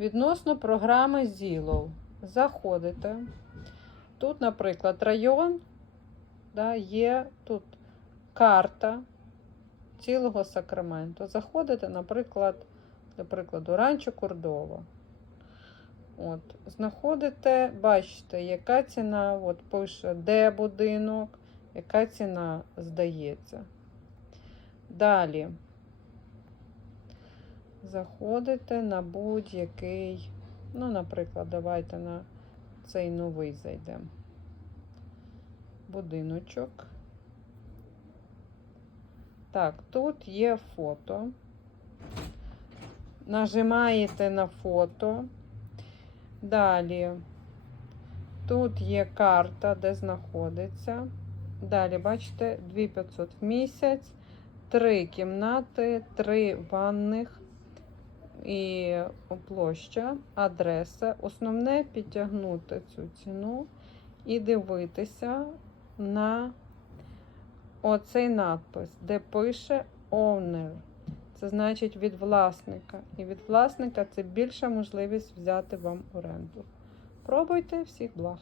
Відносно програми Zillow. Заходите. Тут, наприклад, район, да, є тут карта цілого Сакраменту. Заходите, наприклад, для прикладу, Ранчо Кордова. От, знаходите, бачите, яка ціна, от пише, де будинок, яка ціна здається. Далі. Заходите на будь-який, ну, наприклад, давайте на цей новий зайдемо. Будиночок. Так, тут є фото. Нажимаєте на фото. Далі. Тут є карта, де знаходиться. Далі, бачите, 2500 в місяць, три кімнати, три ванних і площа, адреса. Основне підтягнути цю ціну і дивитися на оцей надпис, де пише owner. Це значить від власника. І від власника це більша можливість взяти вам оренду. Пробуйте всіх благ.